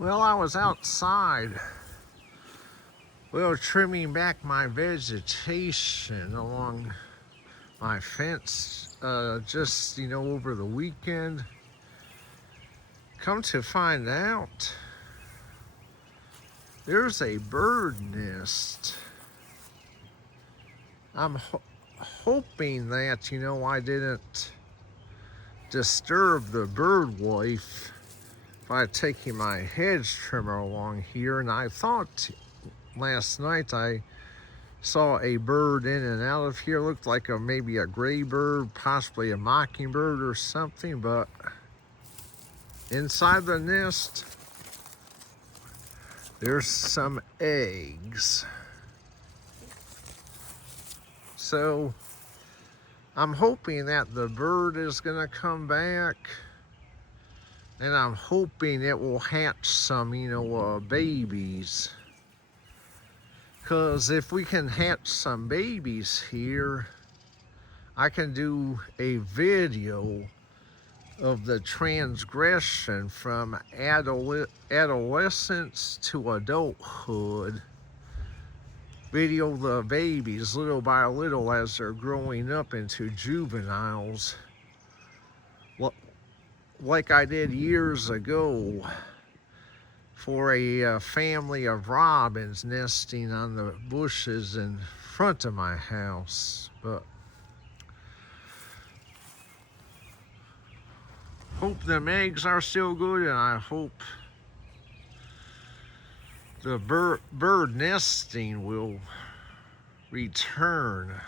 Well, I was outside, trimming back my vegetation along my fence, just, over the weekend. Come to find out, there's a bird nest. I'm hoping that, I didn't disturb the bird life by taking my hedge trimmer along here, and I thought last night I saw a bird in and out of here. Looked like maybe a gray bird, possibly a mockingbird or something, but inside the nest there's some eggs. So I'm hoping that the bird is gonna come back, and I'm hoping it will hatch some, babies. Because if we can hatch some babies here, I can do a video of the transgression from adolescence to adulthood. Video the babies little by little as they're growing up into juveniles, like I did years ago for a family of robins nesting on the bushes in front of my house. But hope them eggs are still good, and I hope the bird nesting will return.